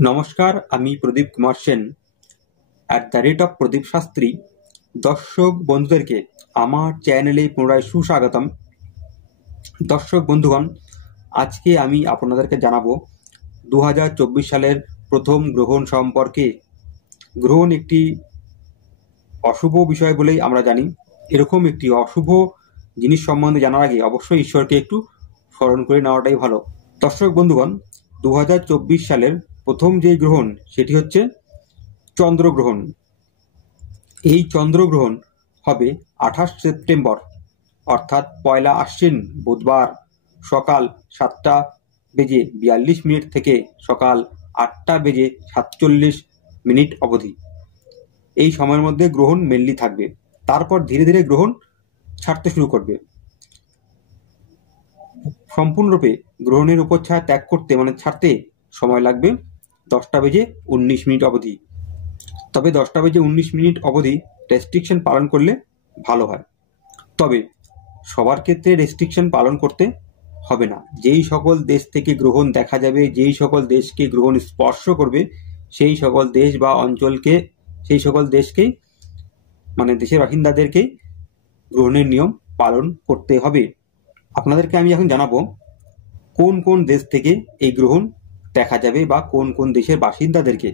নমস্কার, আমি প্রদীপ কুমার সেন @প্রদীপ শাস্ত্রী। দর্শক বন্ধুদেরকে আমার চ্যানেলে পুনরায় সুস্বাগতম। দর্শক বন্ধুগণ, আজকে আমি আপনাদেরকে জানাবো 2024 সালের প্রথম গ্রহণ সম্পর্কে। গ্রহণ একটি অশুভ বিষয় বলেই আমরা জানি। এরকম একটি অশুভ জিনিস সম্বন্ধে জানার আগে অবশ্যই ঈশ্বরকে একটু স্মরণ করে নেওয়াটাই ভালো। দর্শক বন্ধুগণ, 2024 সালের প্রথম যে গ্রহণ সেটি হচ্ছে চন্দ্রগ্রহণ। এই চন্দ্রগ্রহণ হবে 28 সেপ্টেম্বর অর্থাৎ পয়লা আশ্বিন বুধবার সকাল 7:42 থেকে সকাল 8:47 অবধি। এই সময়ের মধ্যে গ্রহণ মেনলি থাকবে। তারপর ধীরে ধীরে গ্রহণ ছাড়তে শুরু করবে। সম্পূর্ণরূপে গ্রহণের উপচ্ছায়া ত্যাগ করতে ছাড়তে সময় লাগবে 10:19 অবধি। তবে 10:19 অবধি রেস্ট্রিকশন পালন করলে ভালো হয়। তবে সবার ক্ষেত্রে রেস্ট্রিকশন পালন করতে হবে না। যেই সকল দেশ থেকে গ্রহণ দেখা যাবে, যেই সকল দেশকে গ্রহণ স্পর্শ করবে, সেই সকল দেশ বা অঞ্চলকে, সেই সকল দেশকেই দেশের বাসিন্দাদেরকেই গ্রহণের নিয়ম পালন করতে হবে। আপনাদেরকে আমি এখন জানাবো কোন কোন দেশ থেকে এই গ্রহণ দেখা যাবে বা কোন কোন দেশের বাসিন্দাদেরকে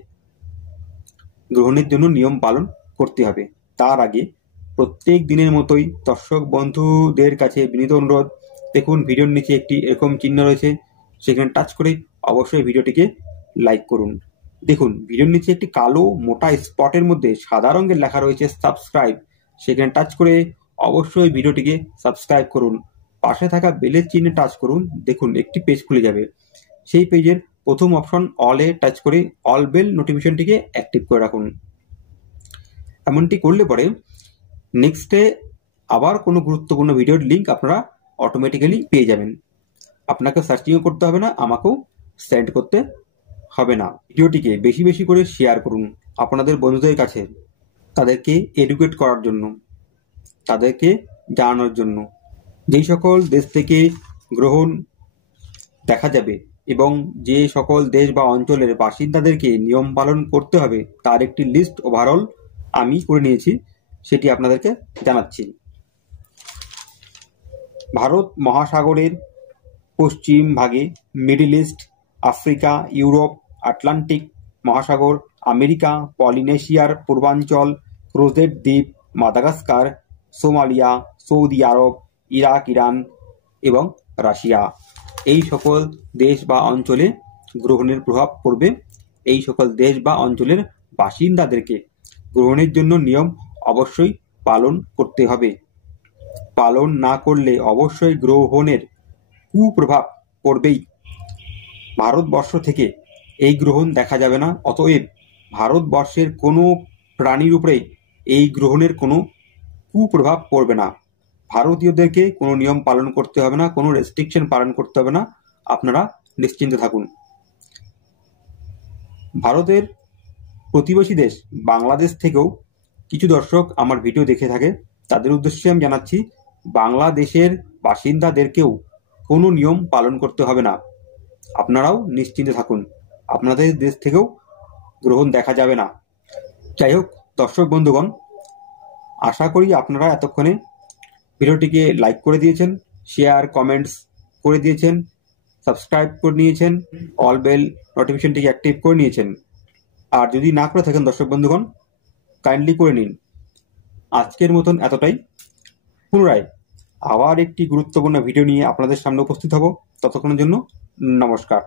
গ্রহণের জন্য নিয়ম পালন করতে হবে। তার আগে প্রত্যেক দিনের মতোই দর্শক বন্ধুদের কাছে বিনীত অনুরোধ, দেখুন ভিডিওর নিচে একটি এরকম চিহ্ন রয়েছে, সেখানে টাচ করে অবশ্যই ভিডিওটিকে লাইক করুন। দেখুন ভিডিওর নিচে একটি কালো মোটা স্পটের মধ্যে সাদা রঙের লেখা রয়েছে সাবস্ক্রাইব, সেখানে টাচ করে অবশ্যই ভিডিওটিকে সাবস্ক্রাইব করুন। পাশে থাকা বেলের চিহ্নে টাচ করুন, দেখুন একটি পেজ খুলে যাবে। সেই পেজের প্রথম অপশন অলে টাচ করে অল বেল নোটিফিকেশনটিকে অ্যাক্টিভ করে রাখুন। এমনটি করলে পরে নেক্সটে আবার কোনো গুরুত্বপূর্ণ ভিডিওর লিঙ্ক আপনারা অটোমেটিক্যালি পেয়ে যাবেন। আপনাকে সার্চিংও করতে হবে না, আমাকেও সেন্ড করতে হবে না। ভিডিওটিকে বেশি বেশি করে শেয়ার করুন আপনাদের বন্ধুদের কাছে, তাদেরকে এডুকেট করার জন্য, তাদেরকে জানানোর জন্য। যেই সকল দেশ থেকে গ্রহণ দেখা যাবে এবং যে সকল দেশ বা অঞ্চলের বাসিন্দাদেরকে নিয়ম পালন করতে হবে তার একটি লিস্ট ওভারঅল আমি করে নিয়েছি, সেটি আপনাদেরকে জানাচ্ছি। ভারত মহাসাগরের পশ্চিম ভাগে middle east, Africa, Europe, Atlantic মহাসাগর, আমেরিকা, পলিনেশিয়ার পূর্বাঞ্চল, ক্রোজেট দ্বীপ, মাদাগাস্কার, সোমালিয়া, সৌদি আরব, ইরাক, ইরান এবং রাশিয়া, এই সকল দেশ বা অঞ্চলে গ্রহণের প্রভাব পড়বে। এই সকল দেশ বা অঞ্চলের বাসিন্দাদেরকে গ্রহণের জন্য নিয়ম অবশ্যই পালন করতে হবে। পালন না করলে অবশ্যই গ্রহণের কুপ্রভাব পড়বেই। ভারতবর্ষ থেকে এই গ্রহণ দেখা যাবে না, অতএব ভারতবর্ষের কোনো প্রাণীর উপরে এই গ্রহণের কোনো কুপ্রভাব পড়বে না। ভারতীয়দেরকে কোনো নিয়ম পালন করতে হবে না, কোনো রেস্ট্রিকশন পালন করতে হবে না, আপনারা নিশ্চিন্তে থাকুন। ভারতের প্রতিবেশী দেশ বাংলাদেশ থেকেও কিছু দর্শক আমার ভিডিও দেখে থাকে, তাদের উদ্দেশ্যে আমি জানাচ্ছি বাংলাদেশের বাসিন্দাদেরকেও কোনো নিয়ম পালন করতে হবে না, আপনারাও নিশ্চিন্তে থাকুন, আপনাদের দেশ থেকেও গ্রহণ দেখা যাবে না। যাই হোক দর্শক বন্ধুগণ, আশা করি আপনারা এতক্ষণে ভিডিওটিকে লাইক করে দিয়েছেন, শেয়ার কমেন্টস করে দিয়েছেন, সাবস্ক্রাইব করে নিয়েছেন, অল বেল নোটিফিকেশনটিকে অ্যাক্টিভ করে নিয়েছেন। আর যদি না করে থাকেন দর্শক বন্ধুগণ, কাইন্ডলি করে নিন। আজকের মতন এতটাই। পুনরায় আবার একটি গুরুত্বপূর্ণ ভিডিও নিয়ে আপনাদের সামনে উপস্থিত হব। ততক্ষণের জন্য নমস্কার।